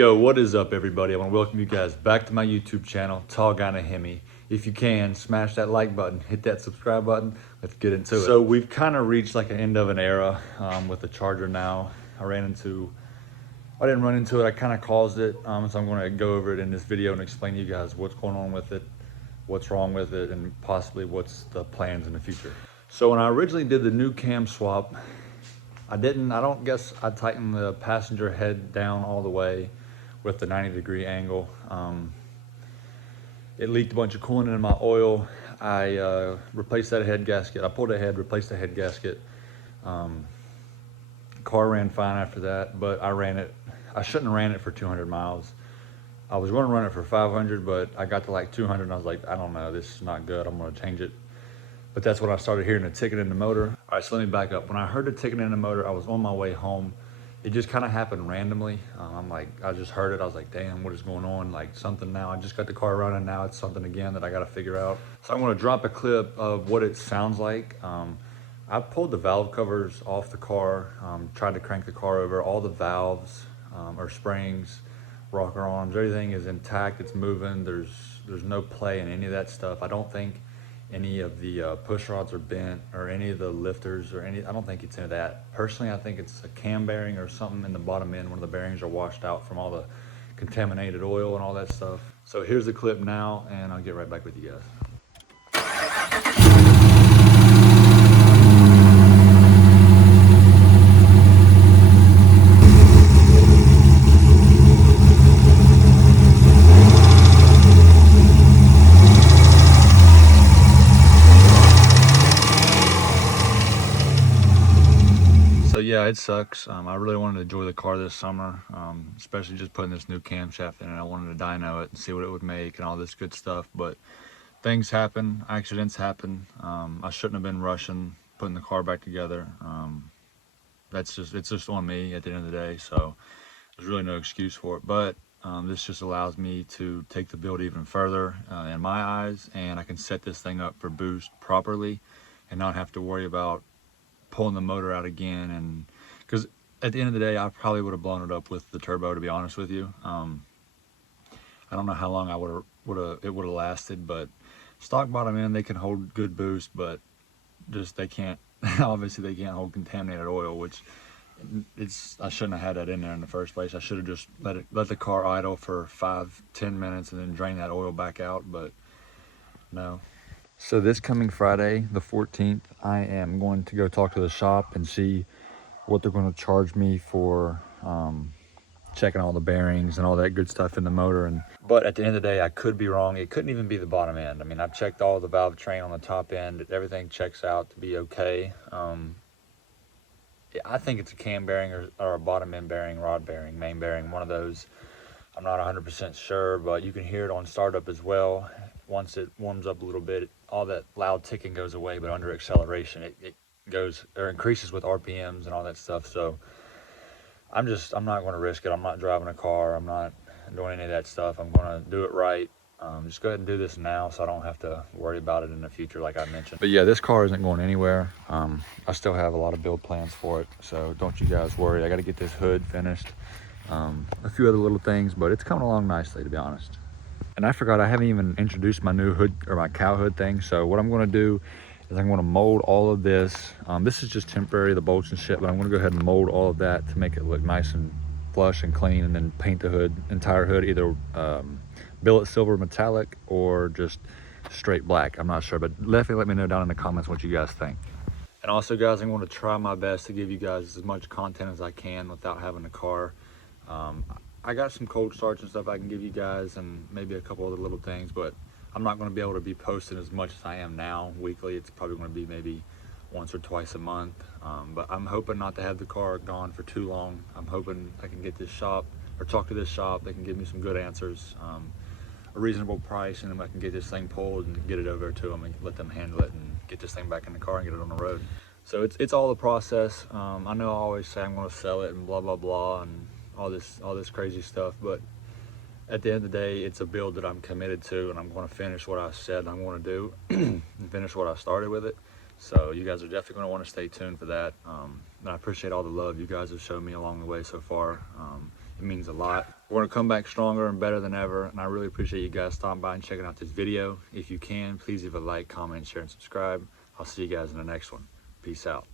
Yo, what is up, everybody? I want to welcome you guys back to my YouTube channel, Tall Guy Named Hemi. If you can, smash that like button, hit that subscribe button. Let's get into it. So we've kind of reached like an end of an era with the Charger now. I didn't run into it, I kind of caused it. So I'm going to go over it in this video and explain to you guys what's going on with it, what's wrong with it, and possibly what's the plans in the future. So when I originally did the new cam swap, I don't guess I tightened the passenger head down all the way with the 90-degree angle. It leaked a bunch of coolant in my oil. I replaced that head gasket. I pulled ahead, replaced the head gasket. Car ran fine after that, but I shouldn't have ran it for 200 miles. I was going to run it for 500, but I got to like 200 and I was like, I don't know, this is not good, I'm going to change it. But that's when I started hearing the ticking in the motor. All right, so let me back up. When I heard the ticking in the motor, I was on my way home. It just kind of happened randomly. I just heard it. I was like, damn, what is going on? Like something now. I just got the car running. Now it's something again that I got to figure out. So I'm going to drop a clip of what it sounds like. I pulled the valve covers off the car, tried to crank the car over. All the valves or springs, rocker arms, everything is intact. It's moving. There's no play in any of that stuff. I don't think any of the push rods are bent or any of the lifters or I don't think it's into that. Personally, I think it's a cam bearing or something in the bottom end. One of the bearings are washed out from all the contaminated oil and all that stuff. So here's the clip now, and I'll get right back with you guys. Yeah, it sucks. I really wanted to enjoy the car this summer, especially just putting this new camshaft in it. I wanted to dyno it and see what it would make and all this good stuff, but things happen, accidents happen. I shouldn't have been rushing putting the car back together. It's just on me at the end of the day, so there's really no excuse for it. But this just allows me to take the build even further in my eyes, and I can set this thing up for boost properly and not have to worry about pulling the motor out again. And because at the end of the day, I probably would have blown it up with the turbo, to be honest with you. I don't know how long it would have lasted, but stock bottom end, they can hold good boost, but just they can't obviously they can't hold contaminated oil, which I shouldn't have had that in there in the first place. I should have just let the car idle for 5-10 minutes and then drain that oil back out, but no. So this coming Friday, the 14th, I am going to go talk to the shop and see what they're going to charge me for checking all the bearings and all that good stuff in the motor. But at the end of the day, I could be wrong. It couldn't even be the bottom end. I mean, I've checked all the valve train on the top end. Everything checks out to be okay. I think it's a cam bearing or a bottom end bearing, rod bearing, main bearing, one of those. I'm not 100% sure, but you can hear it on startup as well. Once it warms up a little bit, all that loud ticking goes away, but under acceleration, it goes or increases with RPMs and all that stuff. So I'm not going to risk it. I'm not driving a car. I'm not doing any of that stuff. I'm going to do it right. Just go ahead and do this now so I don't have to worry about it in the future, like I mentioned. But yeah, this car isn't going anywhere. I still have a lot of build plans for it, so don't you guys worry. I got to get this hood finished. A few other little things, but it's coming along nicely, to be honest. And I forgot, I haven't even introduced my new hood or my cow hood thing. So what I'm going to do is I'm going to mold all of this. This is just temporary, the bolts and shit, but I'm going to go ahead and mold all of that to make it look nice and flush and clean, and then paint the entire hood, either billet silver metallic or just straight black. I'm not sure, but definitely let me know down in the comments what you guys think. And also, guys, I'm going to try my best to give you guys as much content as I can without having a car. I got some cold starts and stuff I can give you guys, and maybe a couple other little things, but I'm not going to be able to be posting as much as I am now weekly. It's probably going to be maybe once or twice a month, but I'm hoping not to have the car gone for too long. I'm hoping I can get this shop or talk to this shop. They can give me some good answers, a reasonable price, and then I can get this thing pulled and get it over to them and let them handle it and get this thing back in the car and get it on the road. So it's all the process. I know I always say I'm going to sell it and blah blah blah and all this crazy stuff, but at the end of the day, it's a build that I'm committed to, and I'm going to finish what I said I'm going to do and finish what I started with it. So you guys are definitely going to want to stay tuned for that. And I appreciate all the love you guys have shown me along the way so far. It means a lot. We're gonna come back stronger and better than ever, and I really appreciate you guys stopping by and checking out this video. If you can, please leave a like, comment, share, and subscribe. I'll see you guys in the next one. Peace out.